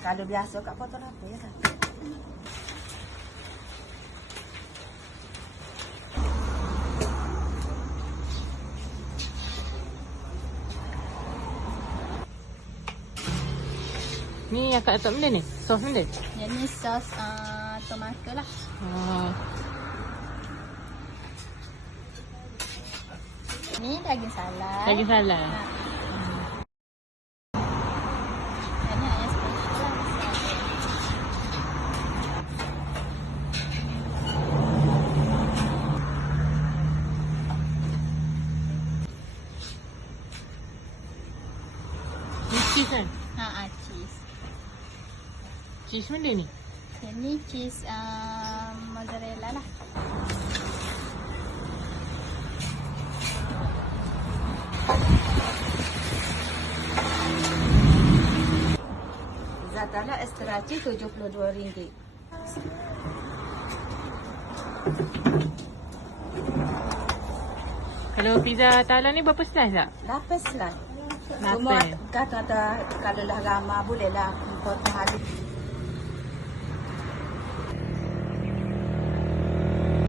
Kalau biasa kat potong apa ya kan? Ni akak letak benda ni? Sos benda? Yang ni sos tomato lah. Ni daging salad. Daging salad. Banyak yang special lah. Ni cheese kan? Cheese. Cheese benda ni? Yang ni cheese mozzarella lah. Zatala extra cheese RM72. Kalau pizza Thailand ni berapa slice tak? 8 lah. 8. Cuma kata kalau lah ramah boleh lah potong habis.